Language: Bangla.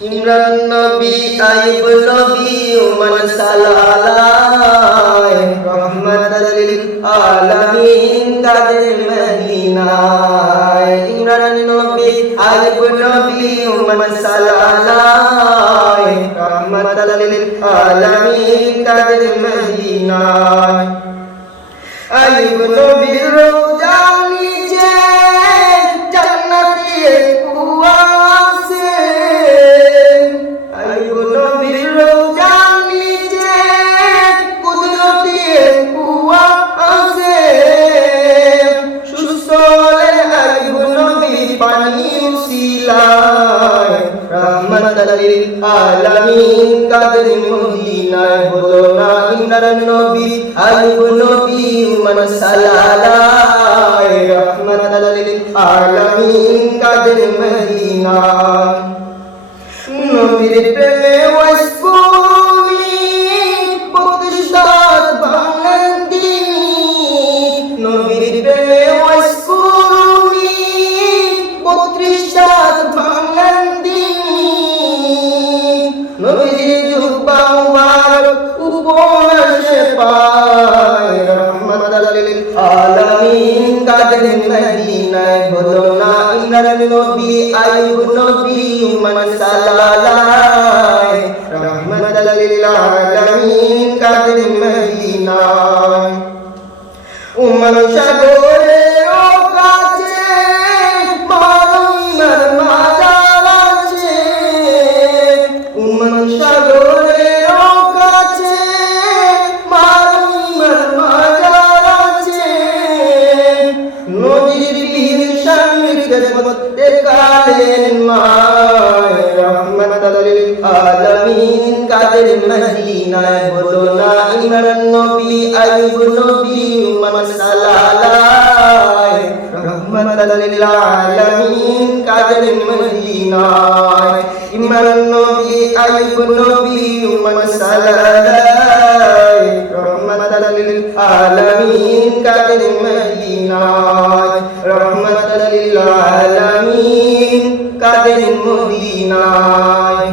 ইমরান নবী, আইয়ুব নবী, ওমান সালালায়, রহমাতাল লিল আলামিন কাদের মদিনায়। ইমরান নবী, আইয়ুব নবী, ওমান সালালায়, রহমাতাল লিল আলামিন কাদের মদিনায়। আইয়ুব নবীর রওজার নিচে জান্নাতের কুয়া আছে। আইয়ুব নবীর রওজার নিচে কুদরতের কুয়া আছে। সুস্থ হলেন আইয়ুব নবী পানি উসিলায়, রহমাতাল লিল আলামিন কাদের মদিনায়। বলো না ইমরান নবী, আইয়ুব নবী, ওমান সালালায়, রহমাতাল লিল আলামিন কাদের মদিনায়। নবীর প্রেমে ওয়াসকুনি প্রতিষ্ঠাত বাংলার দিনী। নবীর প্রেমে ওয়াসকুনি প্রতিষ্ঠাত বাংলার দিনী। নবীর জুব্বা মুবারক উপহাসে পায়, রহমাতাল লিল আলামিন কাদের মদিনায়। বলো না ইমরান নবী, আইয়ুব নবী, ওমান সালালায়, রহমাতাল লিল আলামিন কাদের মদিনায়। উম্মত সাগরের কাছে মারুইমার মাজার আছে। উম্মত সাগরের কাছে মারুইমার মাজার আছে। নবীর বীর স্বামীর খেদমত দেখালেন মায়, রহমাতাল লিল আলামিন কাদের মদিনায়। বলো না ইমরান নবী, আইয়ুব নবী, ওমান সালালায়, রহমাতাল লিল আলামিন কাদের মদিনায়। ইমরান নবী, আইয়ুব নবী, ওমান সালালায়, রহমাতাল লিল আলামিন কাদের মদিনায়। রহমাতাল লিল আলামিন কাদের মদিনায়।